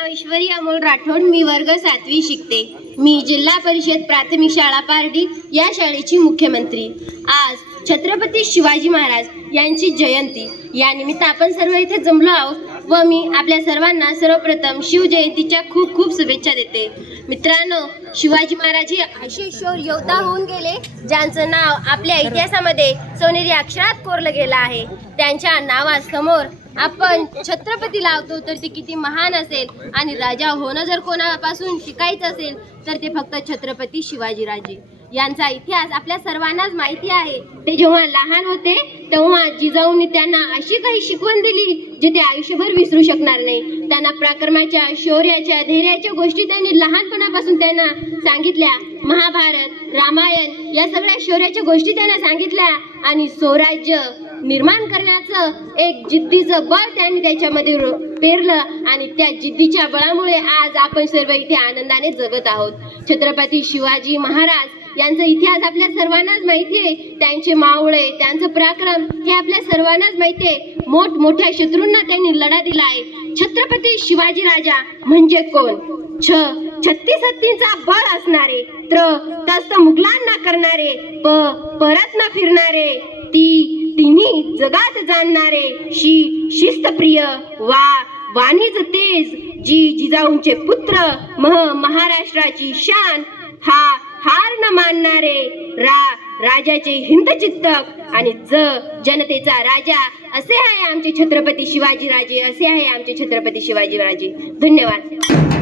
नाव ईश्वरी अमोल राठोड. मी वर्ग 7वी शिकते. मी जिल्हा परिषद प्राथमिक शाळा पारडी या शाळेची मुख्यमंत्री. आज छत्रपती शिवाजी महाराज यांची जयंती या निमित्त आपण सर्व इथे जमलो आहोत व मी आपल्या सर्वांना सर्वप्रथम शिवजयंतीच्या खूप खूप शुभेच्छा देते. मित्रांनो, शिवाजी महाराज हे असे शौर योद्धा होऊन गेले ज्यांचं नाव आपल्या इतिहासामध्ये सोनेरी अक्षरात कोरलं गेलं आहे. त्यांच्या नावासमोर आपण छत्रपती लावतो तर ते किती महान असेल, आणि राजा होणं जर कोणापासून शिकायचं असेल तर ते फक्त छत्रपती शिवाजीराजे यांचा इतिहास आपल्या सर्वांनाच माहिती आहे. ते जेव्हा लहान होते तेव्हा जिजाऊंनी त्यांना अशी काही शिकवण दिली जे ते आयुष्यभर विसरू शकणार नाही. त्यांना पराक्रमाच्या, शौर्याच्या, धैर्याच्या गोष्टी त्यांनी लहानपणापासून त्यांना सांगितल्या. महाभारत, रामायण या सगळ्या शौर्याच्या गोष्टी त्यांना सांगितल्या आणि स्वराज्य निर्माण करण्याचं एक जिद्दीचं बळ त्यांनी त्याच्यामध्ये पेरलं आणि त्या जिद्दीच्या बळामुळे आज आपण सर्व इथे आनंदाने जगत आहोत. छत्रपती शिवाजी महाराज यांचा इतिहास आपल्या सर्वांनाच माहिती आहे. त्यांचे मावळे, त्यांचं पराक्रम हे आपल्या सर्वांनाच माहिती आहे. मोठमोठ्या शत्रूंना त्यांनी लढा दिला आहे. छत्रपती शिवाजी राजा म्हणजे कोण? छत्तीस हत्तींचा बळ असणारे, तस्त मुघलांना करणारे, परत न फिरणारे, तिन्ही जगात जाणणारे, शिस्तप्रिय, वाणीच तेज, जिजाऊंचे पुत्र, महाराष्ट्राची शान, हार न मानणारे, राजाचे हिंदचित्तक आणि जनतेचा राजा, असे आहे आमचे छत्रपती शिवाजीराजे, असे आहे आमचे छत्रपती शिवाजीराजे. धन्यवाद.